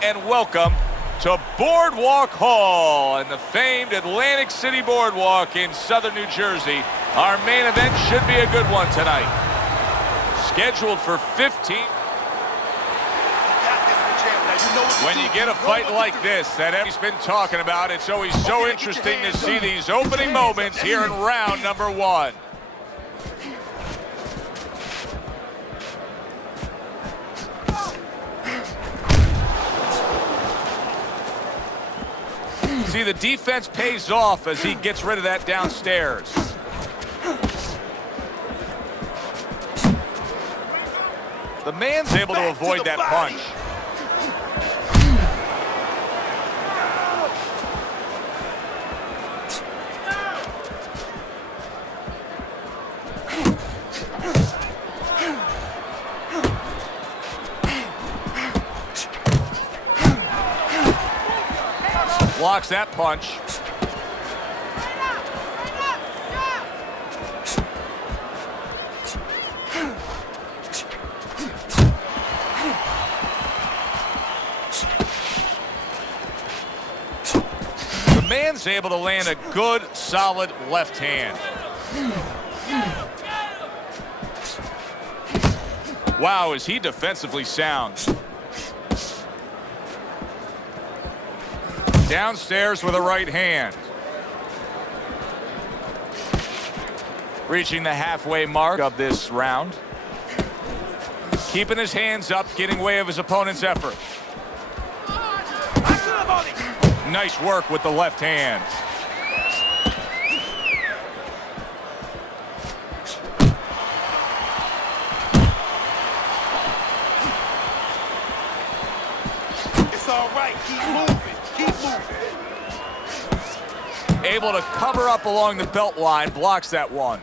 And welcome to Boardwalk Hall and the famed Atlantic City Boardwalk in southern New Jersey. Our main event should be a good one tonight. Scheduled for 15. When you get a fight like this that everybody's been talking about, it's always so interesting to see these opening moments here in round number one. See, the defense pays off as he gets rid of that downstairs. The man's able to avoid that punch. Blocks that punch. The man's able to land a good, solid left hand. Wow, is he defensively sound. Downstairs with a right hand. Reaching the halfway mark of this round. Keeping his hands up, getting way of his opponent's effort. Nice work with the left hand. It's all right, keep moving. Able to cover up along the belt line, blocks that one.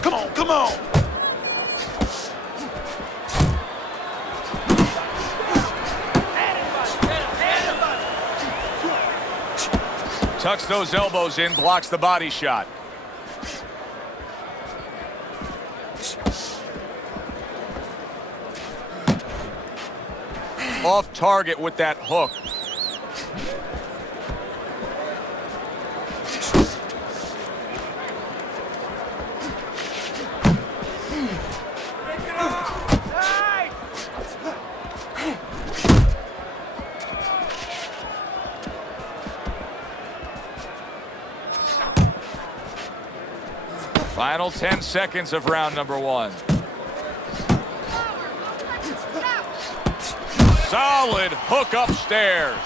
Come on, come on. Tucks those elbows in, blocks the body shot. Off target with that hook. Final 10 seconds of round number one. Solid hook upstairs.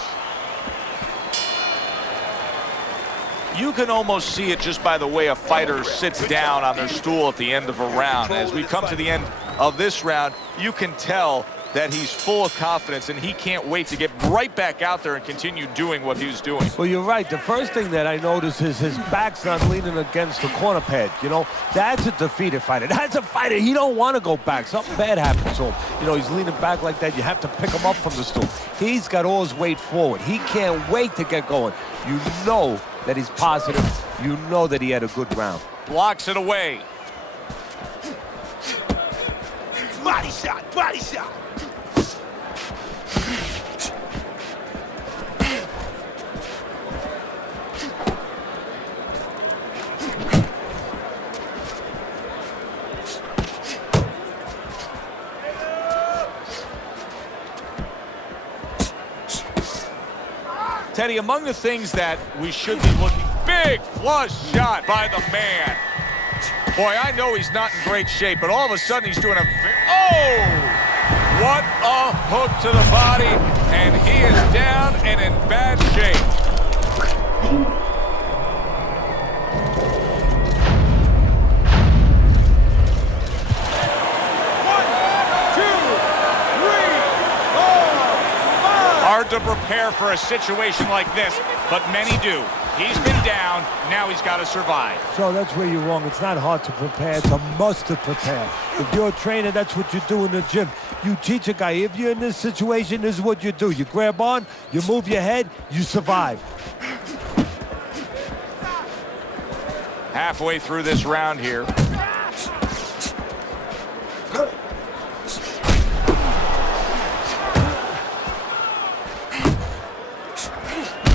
You can almost see it just by the way a fighter sits down on their stool at the end of a round. As we come to the end of this round, you can tell that he's full of confidence and he can't wait to get right back out there and continue doing what he was doing. Well, you're right. The first thing that I notice is his back's not leaning against the corner pad. You know, that's a defeated fighter. That's a fighter. He don't want to go back. Something bad happens to him. You know, he's leaning back like that. You have to pick him up from the stool. He's got all his weight forward. He can't wait to get going. You know that he's positive. You know that he had a good round. Blocks it away. Body shot, body shot. Teddy, among the things that we should be looking, big flush shot by the man. Boy, I know he's not in great shape, but all of a sudden he's doing oh! What a hook to the body, and he is down and in bad shape. Hard to prepare for a situation like this, but many do. He's been down, now he's got to survive. So that's where you're wrong. It's not hard to prepare, it's a must to prepare. If you're a trainer, that's what you do in the gym. You teach a guy, if you're in this situation, this is what you do. You grab on, you move your head, you survive. halfway through this round here.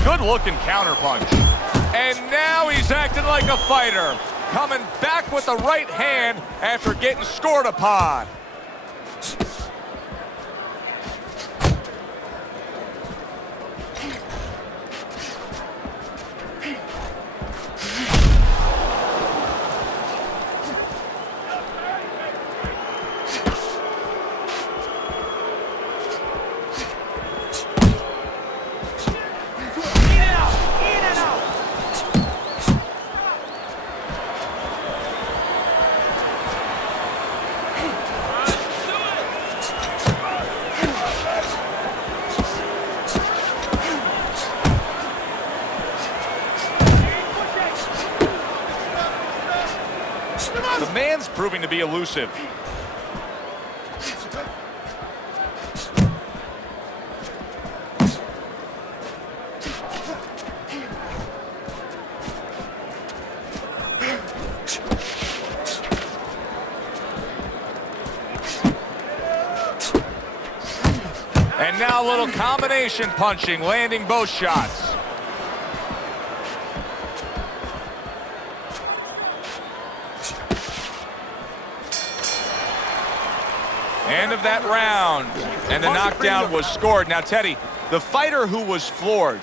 Good-looking counterpunch. And now he's acting like a fighter. Coming back with the right hand after getting scored upon. The man's proving to be elusive. And now a little combination punching, landing both shots. End of that round, and the knockdown was scored. Now, Teddy, the fighter who was floored,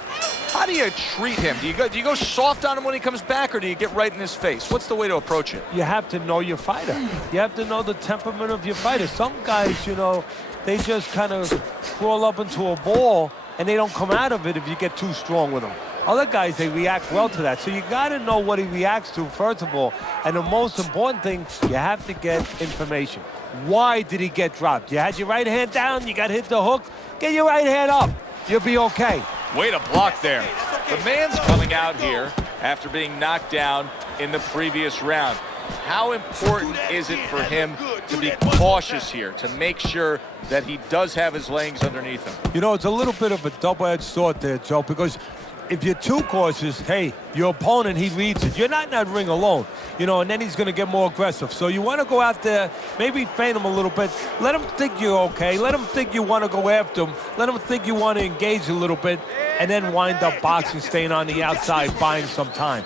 how do you treat him? Do you go soft on him when he comes back, or do you get right in his face? What's the way to approach it? You have to know your fighter. You have to know the temperament of your fighter. Some guys, you know, they just kind of crawl up into a ball, and they don't come out of it if you get too strong with them. Other guys, they react well to that. So you got to know what he reacts to, first of all. And the most important thing, you have to get information. Why did he get dropped? You had your right hand down, you got hit the hook, get your right hand up. You'll be okay. Way to block there. The man's coming out here after being knocked down in the previous round. How important is it for him to be cautious here, to make sure that he does have his legs underneath him? You know, it's a little bit of a double-edged sword there, Joe, because if you're too cautious, hey, your opponent, he reads it. You're not in that ring alone, you know, and then he's going to get more aggressive. So you want to go out there, maybe feint him a little bit. Let him think you're okay. Let him think you want to go after him. Let him think you want to engage a little bit, and then wind up boxing, staying on the outside, buying some time.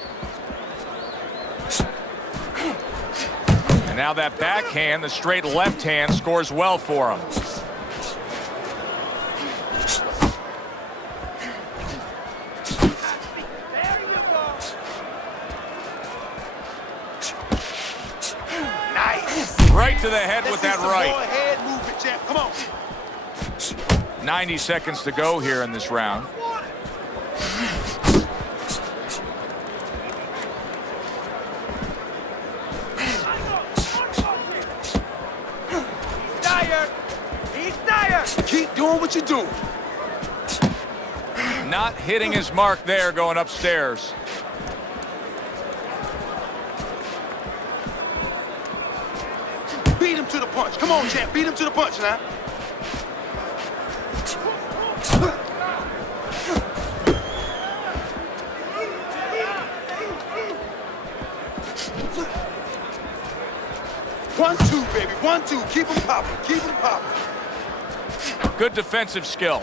And now that backhand, the straight left hand, scores well for him. Right to the head with that right. Head movement, champ. Come on. 90 seconds to go here in this round. Tired. He's tired. Keep doing what you do. Not hitting his mark there, going upstairs. Beat him to the punch. Come on, champ. Beat him to the punch now. One, two, baby. 1, 2. Keep him popping. Keep him popping. Good defensive skill.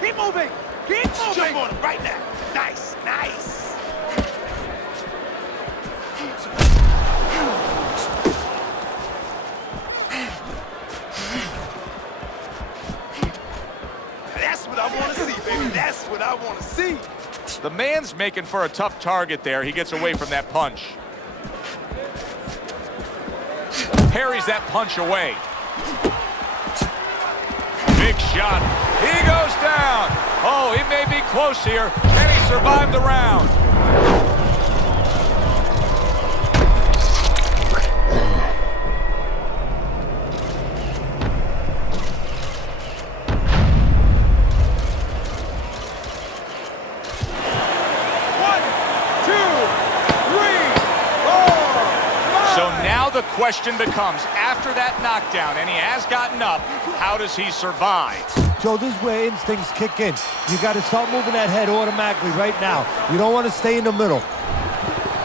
Keep moving. Keep moving. Jump on him right now. Nice, nice. That's what I want to see, baby. That's what I want to see. The man's making for a tough target there. He gets away from that punch. Parries that punch away. Big shot. He goes down. Oh, he may be close here. Can he survive the round? The question becomes, after that knockdown, and he has gotten up, how does he survive? Joe, this is where instincts kick in. You got to start moving that head automatically right now. You don't want to stay in the middle.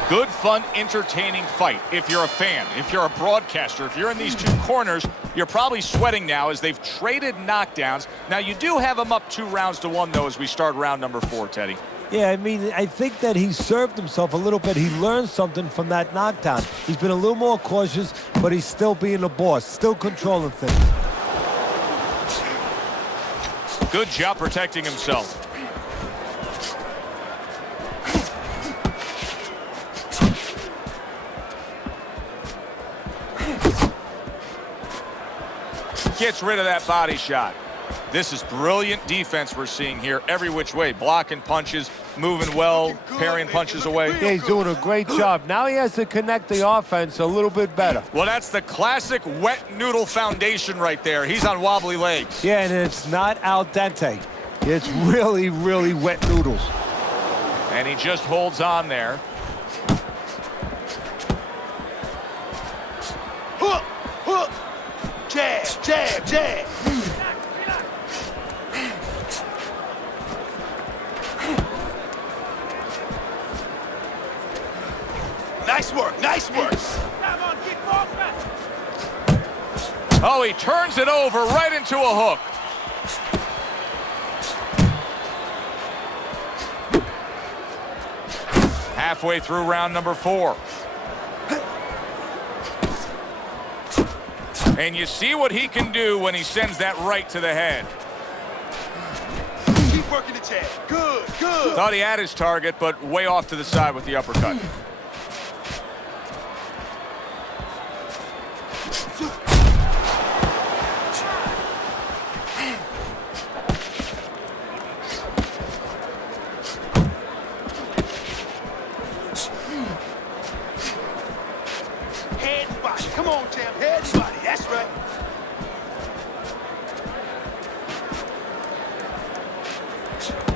Good, fun, entertaining fight. If you're a fan, if you're a broadcaster, if you're in these two corners, you're probably sweating now as they've traded knockdowns. Now, you do have them up 2-1, though, as we start round number 4, Teddy. Yeah, I mean, I think that he served himself a little bit. He learned something from that knockdown. He's been a little more cautious, but he's still being the boss, still controlling things. Good job protecting himself. Gets rid of that body shot. This is brilliant defense we're seeing here every which way. Blocking punches, moving well, parrying punches away. Yeah, he's doing a great job. Now he has to connect the offense a little bit better. Well, that's the classic wet noodle foundation right there. He's on wobbly legs. Yeah, and it's not al dente. It's really, really wet noodles. And he just holds on there. Hook, hook. Jab, jab, jab. Nice work, nice work. Oh, he turns it over right into a hook. Halfway through round number 4. And you see what he can do when he sends that right to the head. Keep working the jab. Good, good. Thought he had his target, but way off to the side with the uppercut. Head and body. Come on, champ. Head and body. That's right.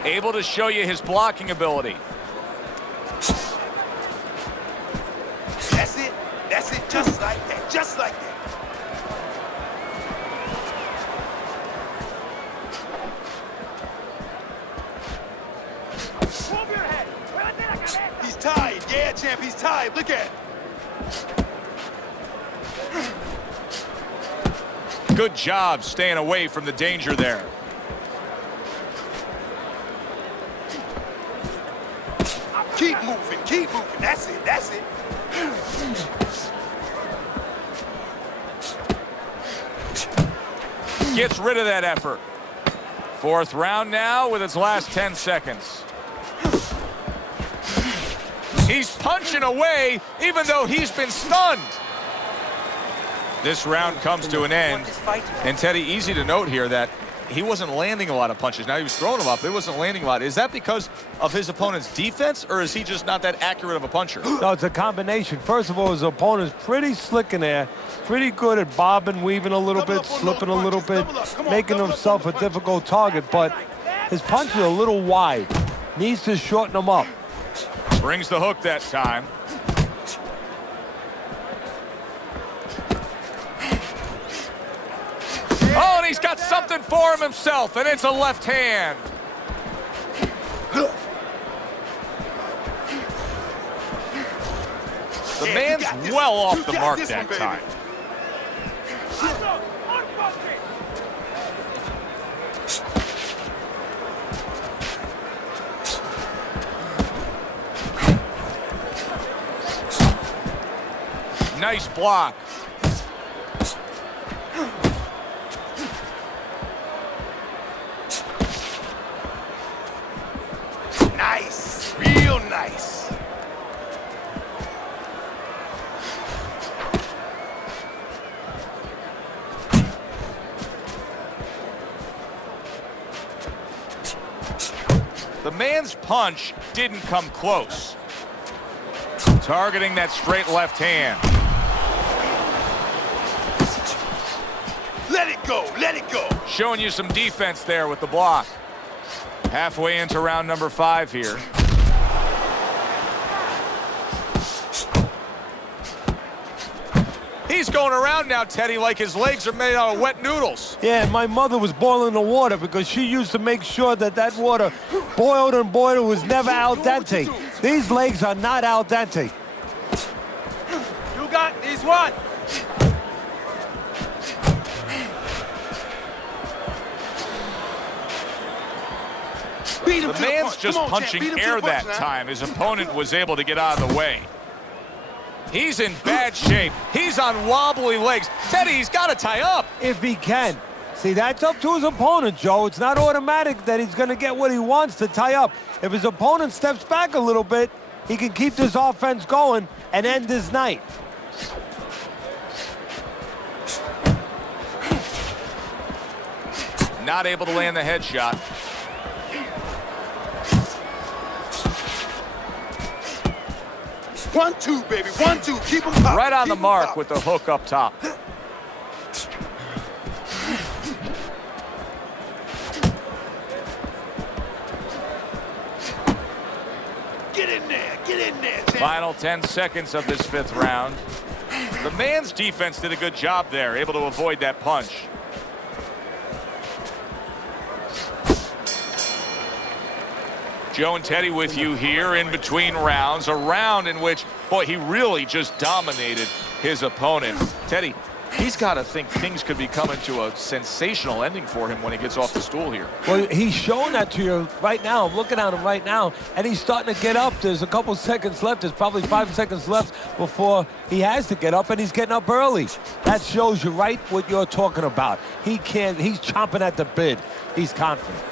Able to show you his blocking ability. That's it. That's it. Just like that. Just like that. He's tired. Yeah, champ. He's tired. Look at him. Good job staying away from the danger there. Keep moving. Keep moving. That's it. That's it. Gets rid of that effort. 4th round now with its last 10 seconds. He's punching away even though he's been stunned. This round comes to an end. And Teddy, easy to note here that he wasn't landing a lot of punches. Now he was throwing them up, but he wasn't landing a lot. Is that because of his opponent's defense, or is he just not that accurate of a puncher? No, it's a combination. First of all, his opponent's pretty slick in there, pretty good at bobbing, weaving a little bit, slipping a little bit, making himself a difficult target, but his punches are a little wide. Needs to shorten them up. Brings the hook that time. Oh, and he's got something for him himself, and it's a left hand. The man's well off the mark that time. Nice block. Nice. Real nice. The man's punch didn't come close. Targeting that straight left hand. Let it go. Let it go. Showing you some defense there with the block. Halfway into round number 5 here. He He's going around now, Teddy, like his legs are made out of wet noodles. Yeah, and my mother was boiling the water because she used to make sure that that water boiled and boiled was never al dente. These legs are not al dente. You got this one. The man's just punching air that time. His opponent was able to get out of the way. He's in bad shape. He's on wobbly legs. Teddy, he's got to tie up. If he can. See, that's up to his opponent, Joe. It's not automatic that he's going to get what he wants to tie up. If his opponent steps back a little bit, he can keep this offense going and end his night. Not able to land the headshot. One, two, baby. One, two. Keep him popping. Right on the mark with the hook up top. Get in there. Get in there, champ. Final 10 seconds of this 5th round. The man's defense did a good job there, able to avoid that punch. Joe and Teddy with you here in between rounds. A round in which, boy, he really just dominated his opponent. Teddy, he's got to think things could be coming to a sensational ending for him when he gets off the stool here. Well, he's showing that to you right now. I'm looking at him right now, and he's starting to get up. There's a couple seconds left. There's probably 5 seconds left before he has to get up, and he's getting up early. That shows you right what you're talking about. He's chomping at the bit. He's confident.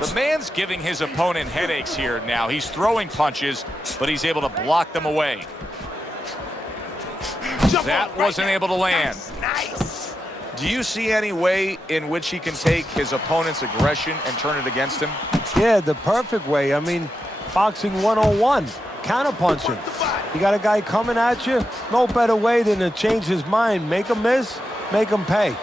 The man's giving his opponent headaches here now. He's throwing punches, but he's able to block them away. That wasn't able to land. Nice. Do you see any way in which he can take his opponent's aggression and turn it against him? Yeah, the perfect way. I mean, boxing 101, counterpunching. You got a guy coming at you, no better way than to change his mind. Make him miss, make him pay.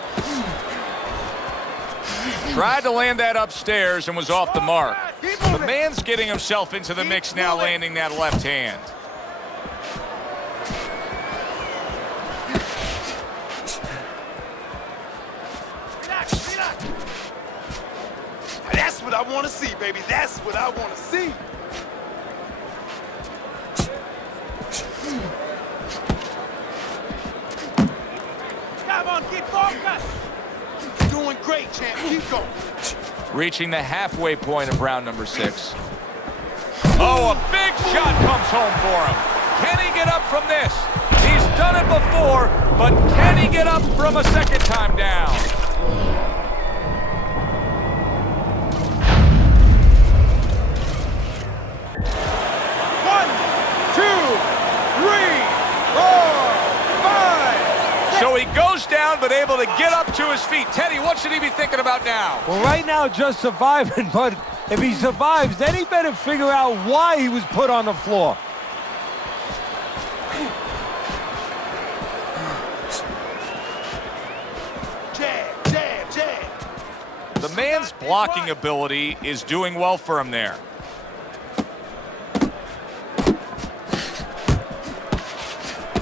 Tried to land that upstairs and was off the mark. The man's getting himself into the mix now, landing that left hand. That's what I want to see, baby. That's what I want to see. Come on, keep focused. Doing great, champ. Keep going. Reaching the halfway point of round number 6. Oh, a big shot comes home for him. Can he get up from this? He's done it before, but can he get up from a second time down? So he goes down, but able to get up to his feet. Teddy, what should he be thinking about now? Well, right now, just surviving, but if he survives, then he better figure out why he was put on the floor. Jab, jab, jab. The man's blocking ability is doing well for him there.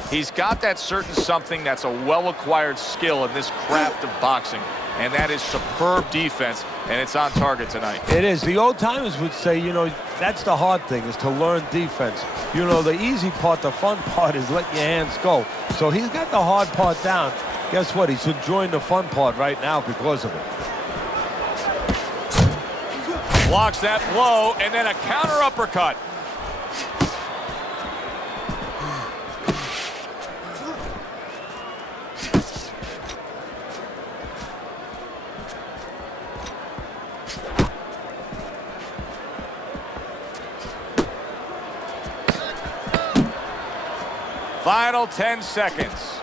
He's got that certain something that's a well-acquired skill in this craft of boxing, and that is superb defense, and it's on target tonight. It is. The old-timers would say, you know, that's the hard thing, is to learn defense. You know, the easy part, the fun part is let your hands go. So he's got the hard part down. Guess what? He's enjoying the fun part right now because of it. Blocks that blow, and then a counter uppercut. Final 10 seconds.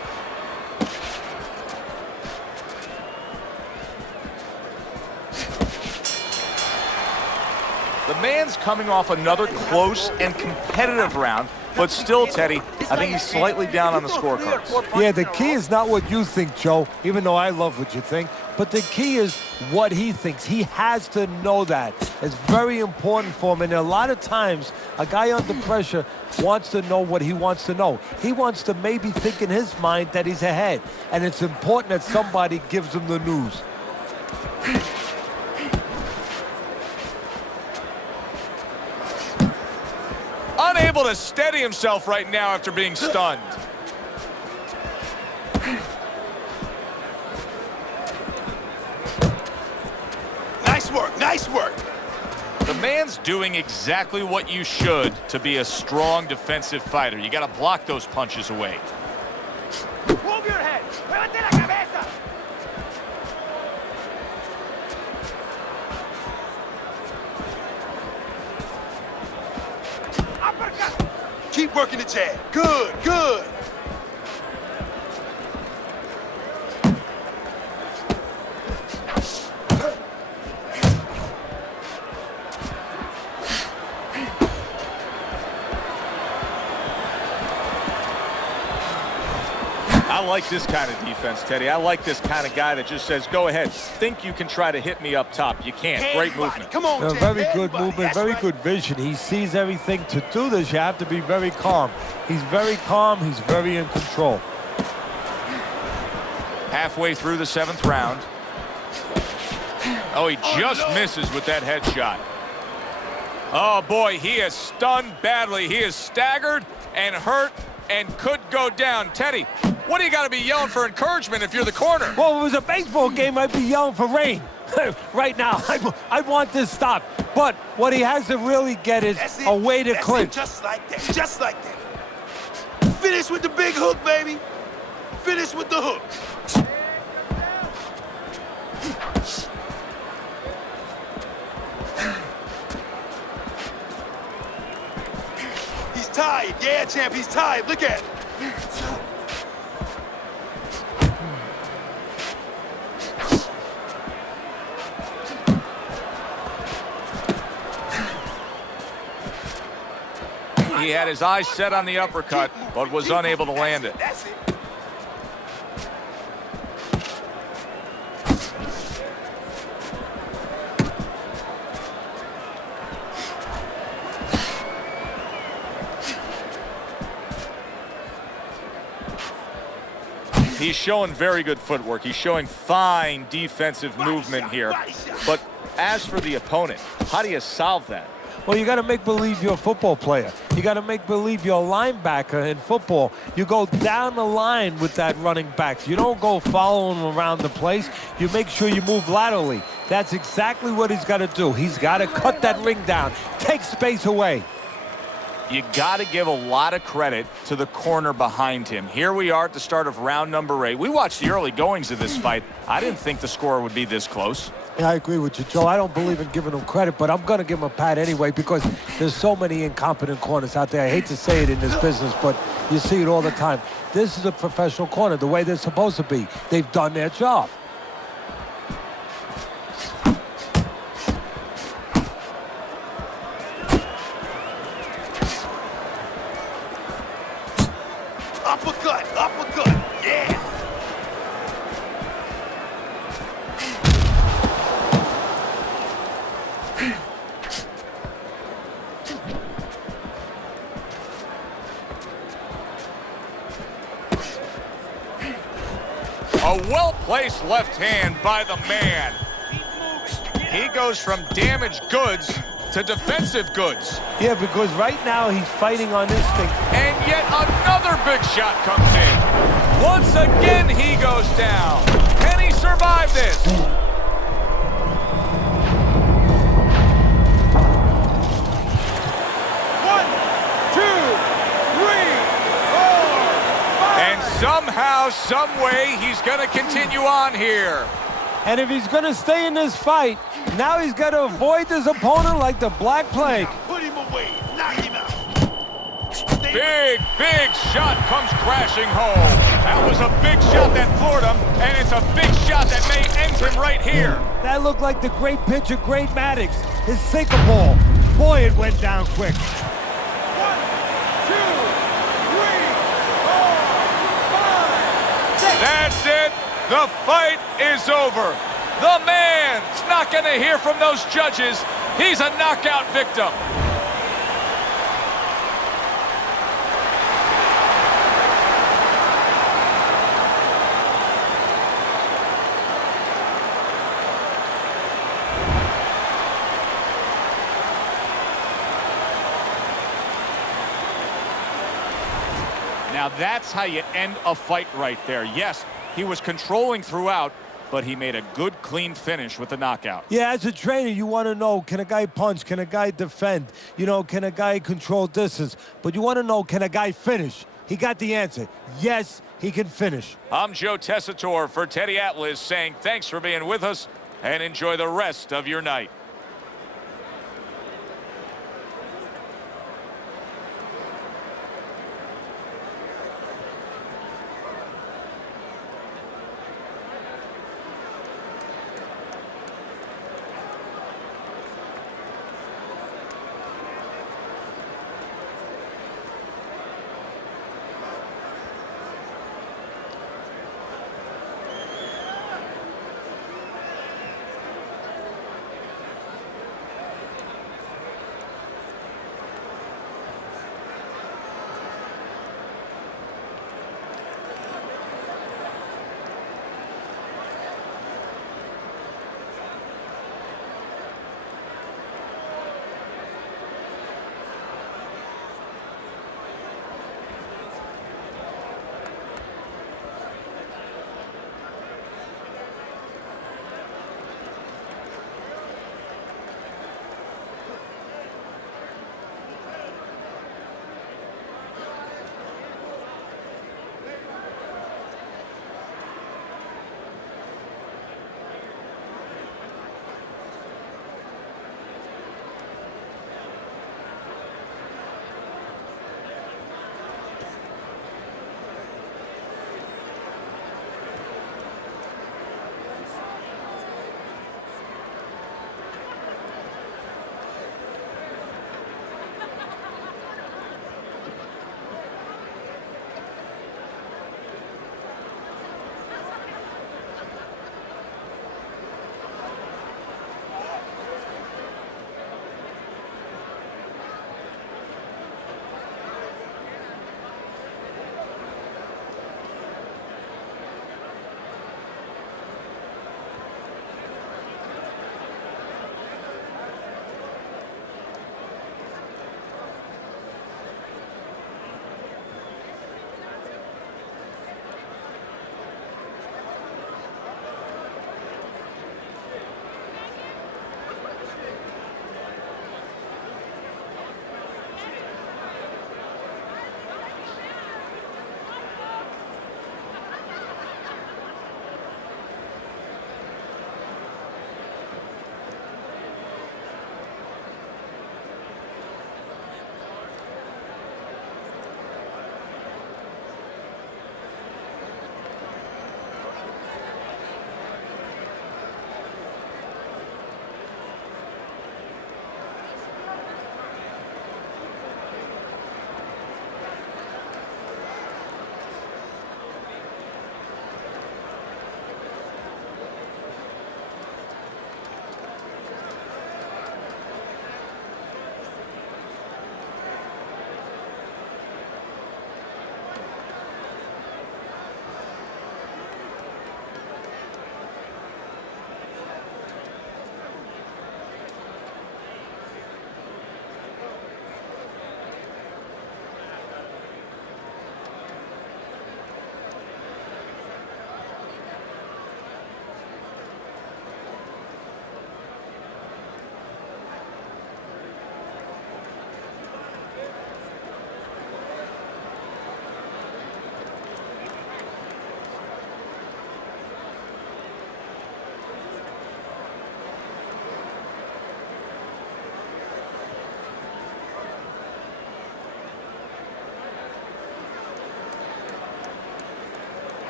The man's coming off another close and competitive round, but still, Teddy, I think he's slightly down on the scorecards. Yeah, the key is not what you think, Joe, even though I love what you think, but the key is what he thinks. He has to know that. is very important for him. And a lot of times, a guy under pressure wants to know what he wants to know. He wants to maybe think in his mind that he's ahead. And it's important that somebody gives him the news. Unable to steady himself right now after being stunned. Nice work, nice work. The man's doing exactly what you should to be a strong defensive fighter. You got to block those punches away. Move your head. Muévete la cabeza. Uppercut. Keep working the jab. Good, good. I like this kind of defense, Teddy. I like this kind of guy that just says, go ahead. Think you can try to hit me up top. You can't. Great movement. Come on, very good movement, very good vision. He sees everything. To do this, you have to be very calm. He's very calm. He's very in control. Halfway through the 7th round. Oh, he just misses with that headshot. Oh, boy, he is stunned badly. He is staggered and hurt and could go down. Teddy, what do you got to be yelling for encouragement if you're the corner? Well, if it was a baseball game, I'd be yelling for rain. Right now, I want this stopped. But what he has to really get is a way to clinch. Just like that, just like that. Finish with the big hook, baby. Finish with the hook. He's tired. Yeah, champ, he's tired. Look at it. He had his eyes set on the uppercut, but was unable to land it. That's it. He's showing very good footwork. He's showing fine defensive movement here. But as for the opponent, how do you solve that? Well, you got to make believe you're a football player. You got to make believe you're a linebacker in football. You go down the line with that running back. You don't go following him around the place. You make sure you move laterally. That's exactly what he's got to do. He's got to cut that ring down, take space away. You got to give a lot of credit to the corner behind him. Here we are at the start of round number 8. We watched the early goings of this fight. I didn't think the score would be this close. Yeah, I agree with you, Joe. I don't believe in giving him credit, but I'm going to give him a pat anyway because there's so many incompetent corners out there. I hate to say it in this business, but you see it all the time. This is a professional corner, the way they're supposed to be. They've done their job. Uppercut, uppercut, yeah. A well-placed left hand by the man. He goes from damaged goods to defensive goods. Yeah, because right now he's fighting on instinct. And yet another big shot comes in. Once again, he goes down. Can he survive this? 1, 2, 3, 4, 5. And somehow, some way, he's going to continue on here. And if he's going to stay in this fight, now he's got to avoid his opponent like the Black Plague. Put him away. Knock him out. Big shot comes crashing home. That was a big shot that floored him, and it's a big shot that may end him right here. That looked like the great pitcher, Great Maddox. His sinker ball. Boy, it went down quick. 1, 2, 3, 4, 5, 6. That's it. The fight is over. The man's not going to hear from those judges. He's a knockout victim. Now that's how you end a fight right there. Yes, he was controlling throughout, but he made a good, clean finish with the knockout. Yeah, as a trainer, you want to know, can a guy punch? Can a guy defend? You know, can a guy control distance? But you want to know, can a guy finish? He got the answer. Yes, he can finish. I'm Joe Tessitore for Teddy Atlas saying thanks for being with us and enjoy the rest of your night.